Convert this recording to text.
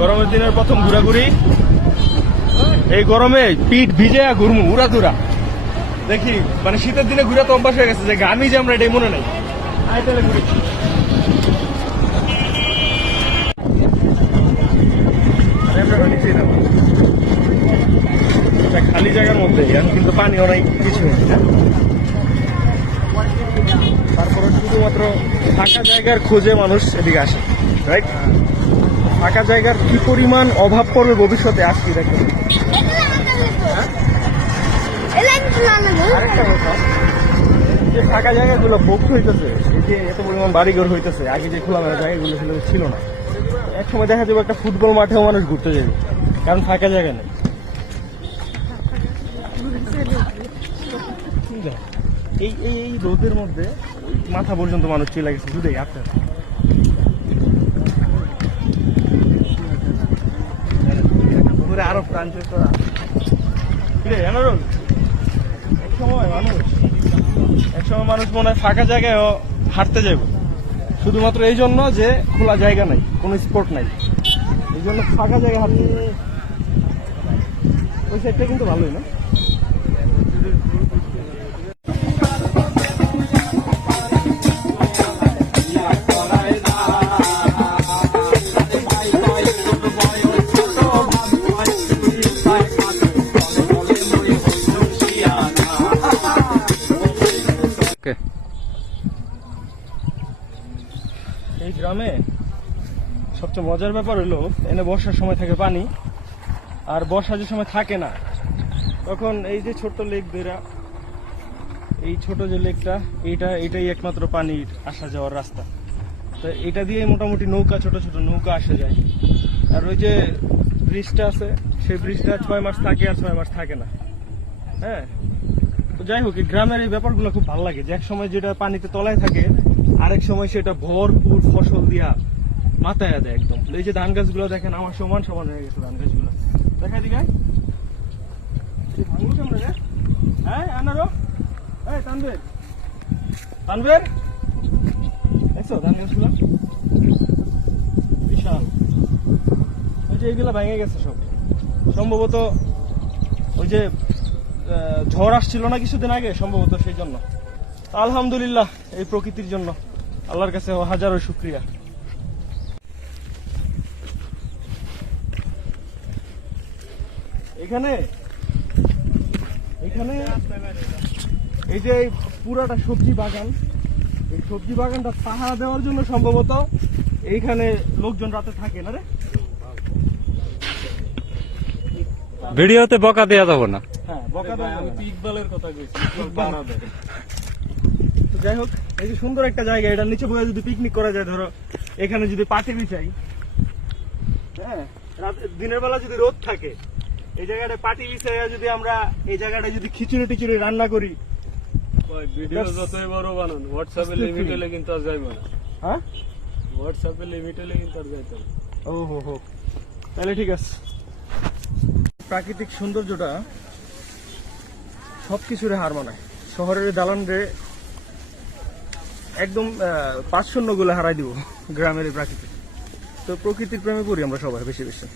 গরমের দিনের প্রথম ঘোরাঘুরি, এই গরমে পিঠ ভিজে ঘুরমু উড়াধুরা। দেখি মানে শীতের দিনে ঘুরে তো অভ্যাস হয়ে গেছে, যে গামি যে আমরা এটাই মনে নাই। আয় তাহলে ঘুরি। খালি জায়গার মধ্যে এখন কিন্তু পানিও নাই, কিছু নেই। তারপরে শুধুমাত্র ফাঁকা জায়গার খোঁজে মানুষ এদিকে আসে, রাইট? ফাঁকা জায়গার কি পরিমাণ অভাব পড়বে ভবিষ্যতে আসছি দেখো। আরেকটা কথা, যে ফাঁকা জায়গাগুলো ভোগ হইতেছে, এই যে এত পরিমাণ বাড়িঘর হইতেছে, আগে যে খোলামেলা জায়গাগুলো ছিল না। এক সময় দেখা যাবে একটা ফুটবল মাঠেও মানুষ ঘুরতে যাবে, কারণ ফাঁকা জায়গা নেই। এই এই এই রোদের মধ্যে মাথা পর্যন্ত মানুষ চলে গেছে শুধু আপনার। আরো প্রাঞ্চল করা এক সময় মানুষ মনে হয় ফাঁকা জায়গায় হাঁটতে যাবে, শুধুমাত্র এই জন্য যে খোলা জায়গা নাই, কোনো স্পট নাই, এই জন্য ফাঁকা জায়গায় হাঁটতে যাবে। ওই সাইডটা কিন্তু ভালোই না। এই গ্রামে সবচেয়ে মজার ব্যাপার হলো, এনে বর্ষার সময় থাকে পানি, আর বর্ষা যে সময় থাকে না তখন এই যে ছোট্ট লেক বেরা, এই ছোট যে লেকটা, এটাই একমাত্র পানির আসা যাওয়ার রাস্তা। তো এটা দিয়ে মোটামুটি নৌকা, ছোট ছোট নৌকা আসা যায়। আর ওই যে ব্রিজটা আছে, সেই ব্রিজটা 6 মাস থাকে আর 6 মাস থাকে না। হ্যাঁ, তো যাই হোক, এই গ্রামের এই ব্যাপারগুলো খুব ভালো লাগে, যে এক সময় যেটা পানিতে তলায় থাকে, আরেক সময় সেটা ভরপুর ফসল দিয়া মাথায় দেয় একদম। এই যে ধান গাছগুলো দেখেন, আমার সমান সমান হয়ে গেছে ধান গাছগুলো। দেখা দিকে হ্যাঁ আনারো, তানবের তানবের দেখছো ধান গাছগুলো বিশাল। ওই যে এইগুলো ভেঙে গেছে সব, সম্ভবত ওই যে ঝড় আসছিল না কিছুদিন আগে, সম্ভবত সেই জন্য। আলহামদুলিল্লাহ, এই প্রকৃতির জন্য আল্লাহর কাছে হাজারো শুকরিয়া। এখানে এই যে পুরাটা সবজি বাগান, এই সবজি বাগানটা পাহারা দেওয়ার জন্য সম্ভবত এইখানে লোকজন রাতে থাকে না রে। ভিডিওতে বকা দেওয়া যাবে না। হ্যাঁ, বকা দেওয়া ইকবালের কথা কইছি। তো যাই হোক, এই যে সুন্দর একটা জায়গা, এটা নিচে বসে যদি পিকনিক করা যায়, ধরো এখানে যদি পাটি বিছাই, হ্যাঁ, দিনের বেলা যদি রোদ থাকে, এই জায়গাটা পাটি বিছাই যদি আমরা এই জায়গাটা যদি খিচুড়ি টিচুড়ি রান্না করি, ভিডিও যতই বড় বানান, হোয়াটসঅ্যাপে লিমিট হলে কিন্তু আর যাইব না। হ্যাঁ, হোয়াটসঅ্যাপে লিমিট হলে কিন্তু আর যাইতে না। ও হো, তাহলে ঠিক আছে। প্রাকৃতিক সৌন্দর্যটা সবকিছুরে হার মানায়। শহরের দালান রে একদম 5-0 গুলো হারাই দিব গ্রামের এই প্রাকৃতিক। তো প্রকৃতির প্রেমে পড়ি আমরা সবাই বেশি বেশি।